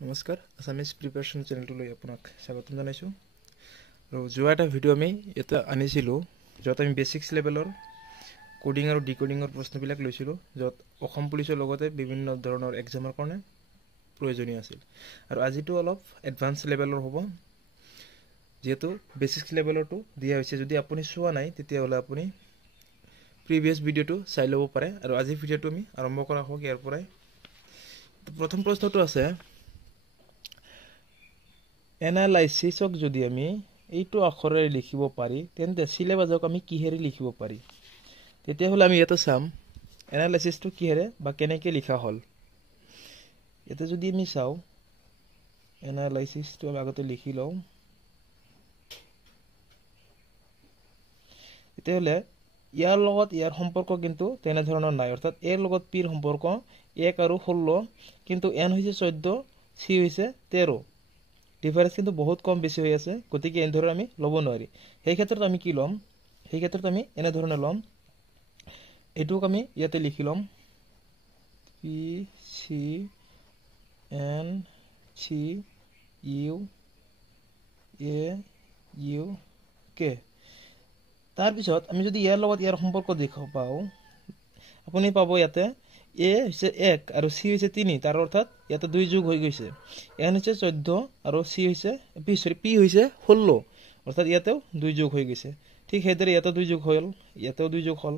নমস্কাৰ Assamese preparation চেনেলটোলৈ আপোনাক স্বাগতম জনাইছোঁ আৰু যোৱা এটা ভিডিঅ' আমি এটা আনিছিলোঁ য'ত আমি বেচিক্স লেভেলৰ কোডিং আৰু ডিকোডিঙৰ প্ৰশ্নবিলাক লৈছিলোঁ য'ত অসম পুলিচৰ লগতে বিভিন্ন ধৰণৰ এক্সামৰ কাৰণে প্ৰয়োজনীয় আছিল আৰু আজিটো অলপ এডভান্স লেভেলৰ হ'ব যেহেতু বেচিক্স লেভেলৰটো দিয়া হৈছে যদি আপুনি চোৱা নাই তেতিয়াহ'লে আপুনি প্ৰিভিয়াছ ভিডিঅ'টো চাই ল'ব পাৰে আৰু আজিৰ ভিডিঅ'টো আমি আৰম্ভ কৰা হওক ইয়াৰ পৰাই প্ৰথম প্ৰশ্নটো আছে এনালাইসিসক যদি আমি এইটো আখৰেৰে লিখিব পাৰি তেন্তে সিলেবাসক আমি কিহেৰে লিখিব পাৰি তেতিয়াহ'লে আমি এটা চাম এনালাইসিসটো কিহেৰে বা কেনেকৈ লিখা হল এটা যদি আমি চাও এনালাইসিসটো আগতে লিখি লও তেতিয়াহ'লে ইয়াৰ লগত ইয়াৰ সম্পৰ্ক কিন্তু তেনে ধৰণৰ নাই অৰ্থাৎ এৰ লগত পিৰ সম্পৰ্ক 1 আৰু 16 কিন্তু n হৈছে 14 c হৈছে 13 ডিফাৰেন্স কিন্তু বহুত কম বেশি হৈ আছে গতিকে এন ধৰণৰ আমি লব নোৱাৰি সেই ক্ষেত্ৰত আমি কি লম সেই ক্ষেত্ৰত আমি এনে ধৰণে লম এটুক আমি ইয়াতে লিখি লম p c n c u a u k তাৰ পিছত আমি যদি ইয়াৰ লগত ইয়াৰ সম্পৰ্ক দেখাও পাও আপুনি পাব ইয়াতে a হৈছে 1 আৰু c হৈছে 3 তাৰ অৰ্থাৎ ইয়াতে 2 যোগ হৈ গৈছে n হৈছে 14 আৰু c হৈছে p হৈছে 16 অৰ্থাৎ ইয়াতেও 2 যোগ হৈ গৈছে ঠিক হেদৰে ইয়াতে 2 যোগ হল ইয়াতেও 2 যোগ হল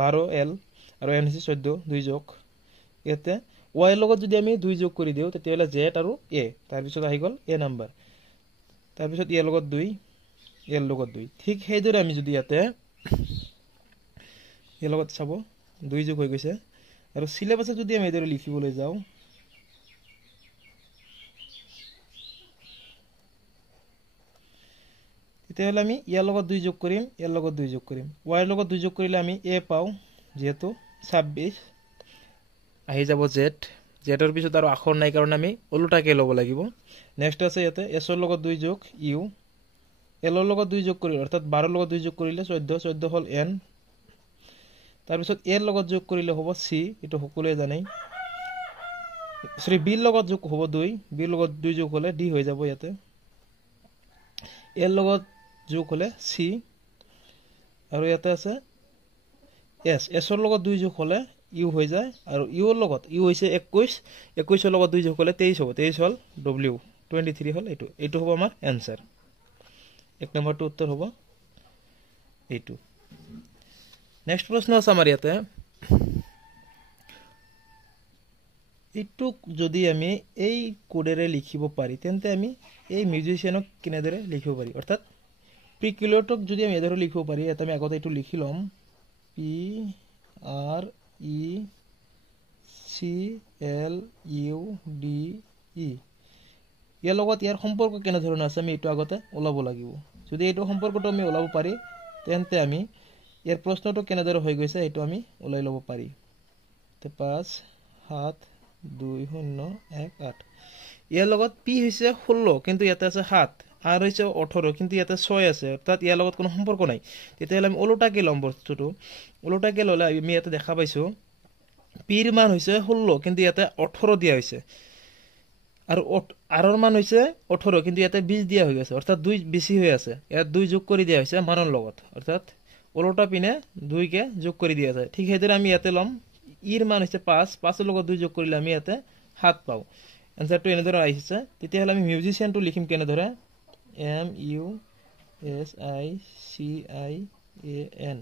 12l আৰু n হৈছে 14 2 যোগ ইয়াতে y ৰ লগত যদি আমি 2 যোগ কৰি দিও তেতিয়াহলে z আৰু a তাৰ পিছত আহি গল a নাম্বাৰ তাৰ পিছত ইয়াৰ লগত 2 ইয়াৰ লগত 2 ঠিক হেদৰে আমি যদি ইয়াতে ইয়াৰ লগত চাব 2 যোগ হৈ গৈছে আৰু সিলেবাসে যদি আমি এদৰে লিখিবলৈ যাও তেতিয়াহ'লে আমি ইয়াৰ লগত 2 যোগ কৰিম ইয়াৰ লগত 2 যোগ কৰিম y ৰ লগত 2 যোগ কৰিলে আমি a পাও যেহেতু 26 আহি যাব z ৰ পিছত আৰু আখৰ নাই কাৰণ আমি ওলোটাকে লব লাগিব নেক্সট আছে ইয়াতে s ৰ লগত 2 যোগ u l ৰ লগত 2 যোগ কৰি অৰ্থাৎ 12 ৰ লগত 2 যোগ কৰিলে 14 হল n তাৰ পিছত a ৰ লগত যোগ কৰিলে হ'ব c এটো সকলোৱে জানে b ৰ লগত যোগ হ'ব 2 b ৰ লগত 2 যোগ হলে d হৈ যাব ইয়াতে a ৰ লগত যোগ হলে c আৰু ইয়াতে আছে s ৰ লগত 2 যোগ হলে u হৈ যায় আৰু u ৰ লগত u হৈছে 21 ৰ লগত 2 যোগ হলে 23 হ'ব 23 হল w 23 হল এটো হ'ব আমাৰ आंसर এক নম্বৰটো উত্তৰ হ'ব এইটো নেক্সট প্ৰশ্ন আছে আমাৰ ইয়াতে এইটো যদি আমি এই কোডেৰে লিখিব পাৰি তেন্তে আমি এই মিউজিশিয়ানক কিনেদৰে লিখিব পাৰি অৰ্থাৎ প্ৰিকিউলেটক যদি আমি এদৰে লিখিব পাৰি এটা আমি আগতে এইটো লিখি লম p r e c l u d e ইয়াৰ লগত ইয়াৰ সম্পৰ্ক কেনে ধৰণৰ আছে আমি এইটো আগতে ওলাব লাগিব যদি এইটো সম্পৰ্কটো আমি ওলাব পাৰি তেন্তে আমি ইয়াৰ প্ৰশ্নটো কেনেদৰে হৈ গৈছে এটো আমি ওলাই লব পাৰি তে 5 7 2 0 1 8 ইয়াৰ লগত p হৈছে 16 কিন্তু ইয়াতে আছে 7 r হৈছে 18 কিন্তু ইয়াতে 6 আছে অৰ্থাৎ ইয়াৰ লগত কোনো সম্পৰ্ক নাই তেতিয়াহ'লে আমি ওলোটাকে লম বস্তুটো ওলোটাকে ললে আমি ইয়াতে দেখা পাইছো p ৰ মান হৈছে 16 কিন্তু ইয়াতে 18 দিয়া হৈছে আৰু r ৰ মান হৈছে 18 কিন্তু ইয়াতে 20 দিয়া হৈ গৈছে অৰ্থাৎ 2 বেছি হৈ আছে ইয়াত 2 যোগ কৰি দিয়া হৈছে মানৰ লগত অৰ্থাৎ ওলোটা পিনে 2 কে যোগ কৰি দিয়া যায় ঠিক হেদৰে আমি ইয়াতে লম ইৰ মান হৈছে 5 ৰ লগত 2 যোগ কৰিলে আমি ইয়াতে 7 পাও आंसरটো এনেদৰে আহিছে তেতিয়াহ'লে আমি মিউজিশিয়ানটো লিখিম কেনেদৰে m u s i c i a n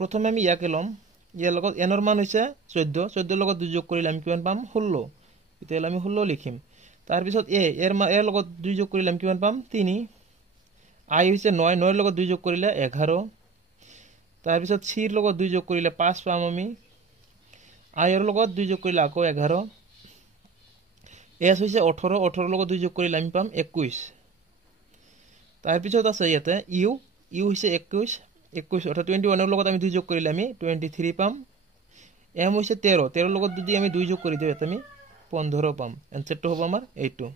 প্ৰথমে আমি ইয়াকে লম ইয়াৰ লগত n ৰ মান হৈছে 14 ৰ লগত 2 যোগ কৰিলে আমি কিমান পাম 16 তেতিয়াহ'লে আমি 16 লিখিম তাৰ পিছত এৰ লগত 2 যোগ কৰিলে আমি কিমান পাম 3 i হৈছে 9 ৰ লগত 2 যোগ কৰিলে 11 তাৰ পিছত c ৰ লগত 2 যোগ কৰিলে 5 পাম আমি i ৰ লগত 2 যোগ কৰিলে আকৌ 11 s হৈছে 18 ৰ লগত 2 যোগ কৰিলে আমি পাম 21 তাৰ পিছত আছে ইয়াতে u হৈছে 21 অৰ্থাৎ 21 ৰ লগত আমি 2 যোগ কৰিলে আমি 23 পাম m হৈছে 13 ৰ লগত যদি আমি 2 যোগ কৰি দিও আমি 15 পাম आंसरটো হ'ব আমাৰ এইটো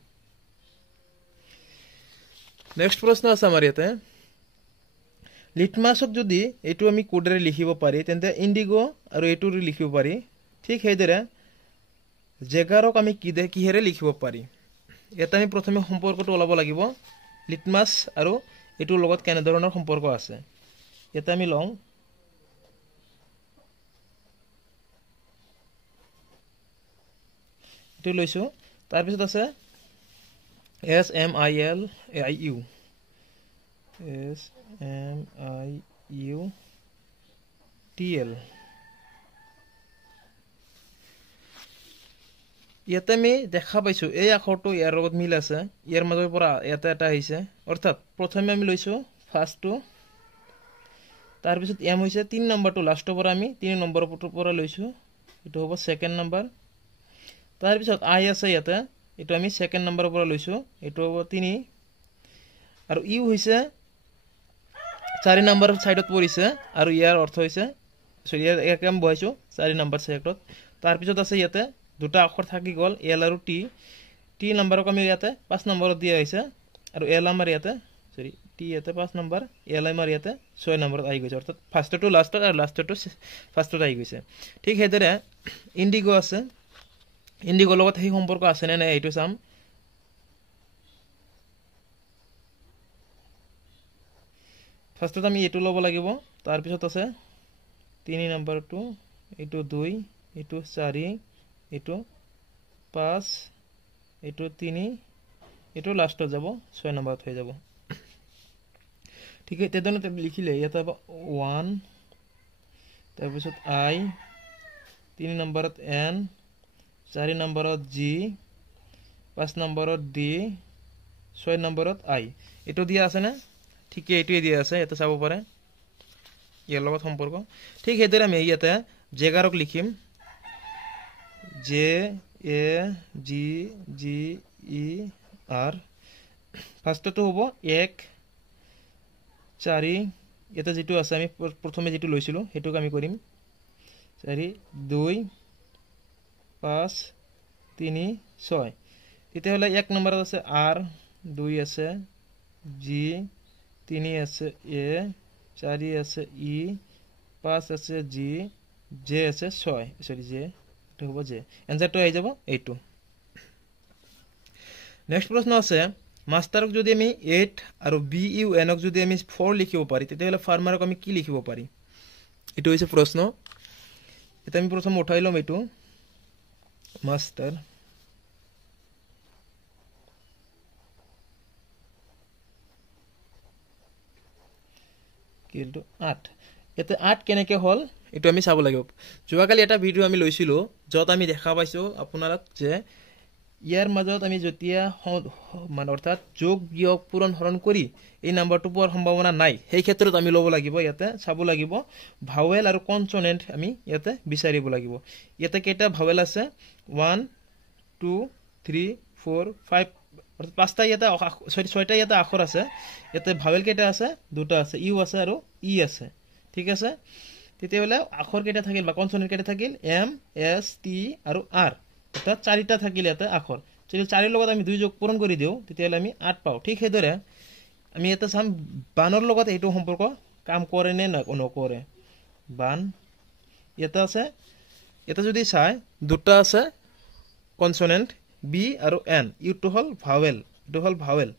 নেক্সট প্ৰশ্ন আছে আমাৰ ইয়াতে লিটমাসক যদি এটো আমি কোডেৰে লিখিব পাৰি তেন্তে ইন্ডিগো আৰু এটোৰে লিখিব পাৰি ঠিক হেদৰে জেগাৰক আমি কিহেৰে লিখিব পাৰি এটা আমি প্ৰথমে সম্পৰ্কটো ওলাব লাগিব লিটমাছ আৰু এটোৰ লগত কেনে ধৰণৰ সম্পৰ্ক আছে এটা আমি লওঁ এটো লৈছো তাৰ পিছত আছে SMILIU SMIUTL ইয়াতে আমি দেখা পাইছো এই আখৰটো ইয়াৰ লগত মিল আছে ইয়াৰ মাজৰ পৰা এটা এটা আহিছে অৰ্থাৎ প্ৰথমে আমি লৈছো ফাৰ্ষ্টটো তাৰ পিছত এম হৈছে 3 নম্বৰটো লাষ্টৰ পৰা আমি 3 নম্বৰৰ পৰা লৈছো এটো হ'ব সেকেন্ড নম্বৰ তাৰ পিছত আই আছে ইয়াতে এটো আমি সেকেন্ড নম্বৰৰ পৰা লৈছো এটো হ'ব 3 আৰু ইউ হৈছে 4 নম্বৰৰ সাইডত পৰিছে আৰু ইয়াৰ অৰ্থ হৈছে সৰি ইয়াৰ একম বহাইছো 4 নম্বৰ সাইডত তাৰ পিছত আছে ইয়াতে দুটা অক্ষৰ থাকি গল এল আৰু টি টি নম্বৰক আমি ইয়াতে 5 নম্বৰত দিয়া হৈছে আৰু এল আমাৰ ইয়াতে সৰি টি ইয়াতে 5 নম্বৰ এল আমাৰ ইয়াতে 6 নম্বৰত আহি গৈছে অৰ্থাৎ ফাৰ্ষ্ট টু লাষ্ট আৰু লাষ্ট টু ফাৰ্ষ্টত আহি গৈছে ঠিক হেদৰে ইন্ডিগো আছে ইন্ডিগো লগত এই সম্পৰ্ক আছে নে নাই এইটো চাম ফাৰ্ষ্টত আমি এটো লব লাগিব তাৰ পিছত আছে 3 নম্বৰটো এটো 2 এটো 4 এটো 5 এটো 3 এটো লাষ্টত যাব 6 নম্বৰত হৈ যাব ঠিক আছে তেদনতে লিখিলে ইয়াতে 1 তাৰ পিছত আই 3 নম্বৰত এন 4 নম্বৰত জি 5 নম্বৰত ডি 6 নম্বৰত আই এটো দিয়া আছে না ঠিক এইটোই দিয়া আছে এটা চাব পাৰে ইয়াৰ লগত সম্পৰ্ক ঠিক হেদৰে আমি ইয়াতে জেগাৰক লিখিম জে A G G E R ফাৰ্স্টটো হ'ব 1 4 এটা যেটো আছে আমি প্ৰথমে যেটো লৈছিলো হেতুক আমি কৰিম 4 2 5 3 6 তেতিয়া হলে 1 নম্বৰত আছে আর 2 আছে জি 3 আছে এ 4 আছে ই 5 আছে জি জে আছে 6 সরি জে এটা হ'ব জে এনসারটো আই যাব এইটো নেক্সট প্ৰশ্ন আছে মাস্টাৰক যদি আমি 8 আৰু বি ইউ এনক যদি আমি 4 লিখিব পাৰি তেতিয়া হলে ফাৰ্মাৰক আমি কি লিখিব পাৰি এটো হৈছে প্ৰশ্ন এটা আমি প্ৰথম উঠাই লম এইটো মাস্টাৰ কিলটো 8 এতে 8 কেনেকে হল এটো আমি চাব লাগিব যোৱাকালি এটা ভিডিও আমি লৈছিলো যত আমি দেখা পাইছো আপোনালোক যে ইয়াৰ মাজত আমি যেতিয়া মান অৰ্থাৎ যোগ বিয়োগ পূৰণ হৰণ কৰি এই নাম্বাৰটো পোৱাৰ সম্ভাৱনা নাই সেই ক্ষেত্ৰত আমি লব লাগিব ইয়াতে চাব লাগিব ভাৱেল আৰু কনসোনেন্ট আমি ইয়াতে বিচাৰিব লাগিব ইয়াতে কেটা ভাৱেল আছে 1 2 3 4 5 অৰ্থাৎ পাঁচটা ইয়াতে ছয়টা ইয়াতে আখৰ আছে ইয়াতে ভাৱেল কেটা আছে দুটা আছে ইউ আছে আৰু ই আছে ঠিক আছে তেতিয়াহলে আখৰ কেটা থাকিল বা কনসোনেন্ট কেটা থাকিল এম এস টি আৰু আৰ অৰ্থাৎ চাৰিটা থাকিলে এটা আখৰ যদি চাৰিৰ লগত আমি দুই যোগ পূৰণ কৰি দিও তেতিয়াহলে আমি 8 পাও ঠিক হেদৰে আমি এটা চাম বানৰ লগত এইটো সম্পৰ্ক কাম কৰে নে নকৰে বান এটা আছে এটা যদি চাই দুটা আছে কনসোনেন্ট বি আৰু এন ইউটো হল ভাৱেল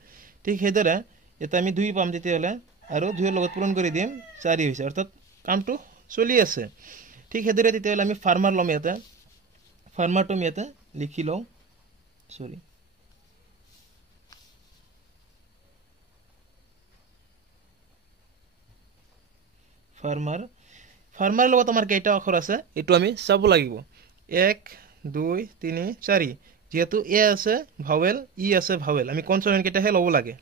ঠিক হেদৰে এটা আমি 2 পাম তেতিয়াহলে আৰু 2 ৰ লগত পূৰণ কৰি দিম 4 হৈছে অৰ্থাৎ কামটো চলি আছে ঠিক হেদৰে তেতিয়াহলে আমি ফাৰ্মাৰ লম ইয়াতে ফার্মার তো মেতে লিখি লও সরি ফার্মার লগত আমার কেইটা অক্ষর আছে এটো আমি চাব লাগিব 1 2 3 4 যেহেতু এ আছে ভাৱেল ই আছে ভাৱেল আমি কনসোনেন্ট কেটা হে লব লাগে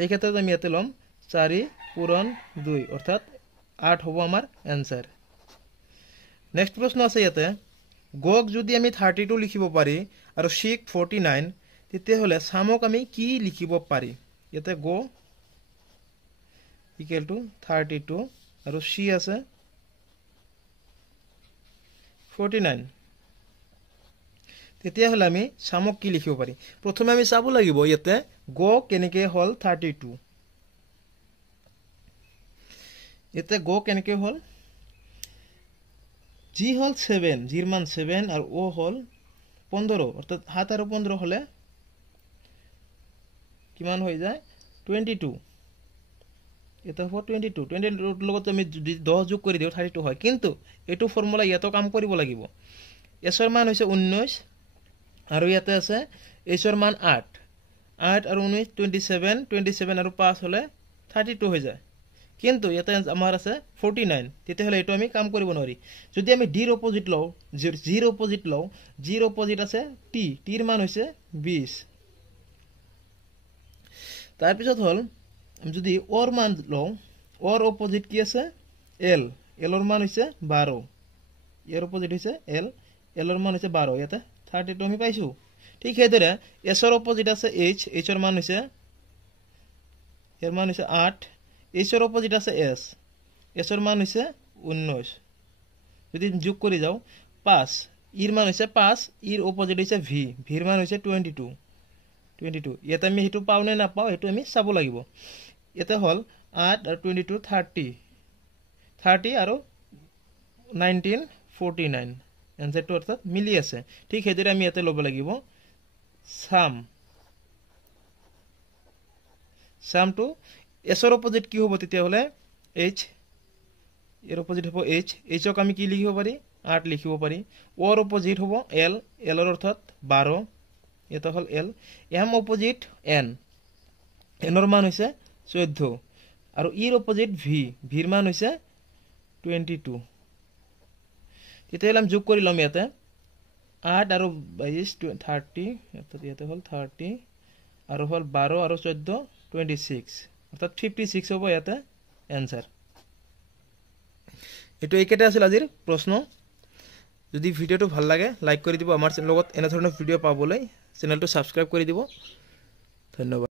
এই ক্ষেত্ৰত আমি ইয়াতে লম 4 পূৰণ 2 অৰ্থাৎ 8 হ'ব আমাৰ आंसर নেক্সট প্ৰশ্ন আছে ইয়াতে গক যদি আমি 32 লিখিব পাৰি আৰু শিক 49 তেতিয়া হলে সামক আমি কি লিখিব পাৰি ইয়াতে গো ইকুৱেল টু 32 আৰু সি আছে 49 তেতিয়া হলে আমি সামক কি লিখিব পাৰি প্ৰথমে আমি চাব লাগিব ইয়াতে গো কেনেকে হল 32 ইয়াতে গো কেনেকে হল জি হল 7 জিৰ মান 7 আৰু ও হল 15 অর্থাৎ 7 আর 15 হলে কিমান হৈ যায় 22 এটা হ'ব 22 22 লগত আমি যদি 10 যোগ কৰি দিও 32 হয় কিন্তু এটো ফৰ্মুলা ইয়াতো কাম কৰিব লাগিব s ৰ মান হৈছে 19 আৰু ইয়াতে আছে s ৰ মান 8 8 আৰু 19 27 27 আৰু 5 হলে 32 হৈ যায় কিন্তু ইয়াতে আমাৰ আছে 49 তেতিয়া হলে এটো আমি কাম কৰিব নোৱাৰি যদি আমি d ৰ অপোজিট লও g ৰ অপোজিট লও g ৰ অপোজিট আছে t t ৰ মান হৈছে 20 তাৰ পিছত হল যদি or মান লও or অপোজিট কি আছে l l ৰ মান হৈছে 12 ইয়াৰ অপোজিট হৈছে l l ৰ মান হৈছে 12 ইয়াতে 32 আমি পাইছো ঠিক হেদৰে s ৰ অপোজিট আছে h h ৰ মান হৈছে এৰ মান হৈছে 8 h ৰ অপোজিট আছে s s ৰ মান হৈছে 19 যদি যোগ কৰি যাও 5 ইৰ মান হৈছে 5 ইৰ অপোজিট হৈছে v v ৰ মান হৈছে 22 ইয়াতে আমি হেতু পাও নে না পাও হেতু আমি চাব লাগিব ইয়াতে হল 8 আৰু 22 30 আৰু 19 49 এনসাৰটো অৰ্থাৎ মিলি আছে ঠিক হেদৰে আমি ইয়াতে লব লাগিব সাম টু s ৰ অপোজিট কি হ'ব তেতিয়া হলে h এৰ অপোজিট হ'ব h h ক আমি কি লিখিব পাৰি 8 লিখিব পাৰি o ৰ অপোজিট হ'ব l l ৰ অৰ্থাৎ 12 এটা হল l m opposite n n ৰ মান হৈছে 14 আৰু e ৰ অপোজিট v v ৰ মান হৈছে 22 তেতিয়া আমি যোগ কৰি লম ইয়াতে 8 আৰু 22 30 ইয়াতে হল 30 আৰু হল 12 আৰু 14 26 অৰ্থাৎ 56 হ'ব ইয়াতে आंसर এটো একেটা আছিল আজিৰ প্ৰশ্ন যদি ভিডিওটো ভাল লাগে লাইক কৰি দিব আমাৰ লগত এনে ধৰণৰ ভিডিও পাবলৈ চেনেলটো সাবস্ক্ৰাইব কৰি দিব ধন্যবাদ।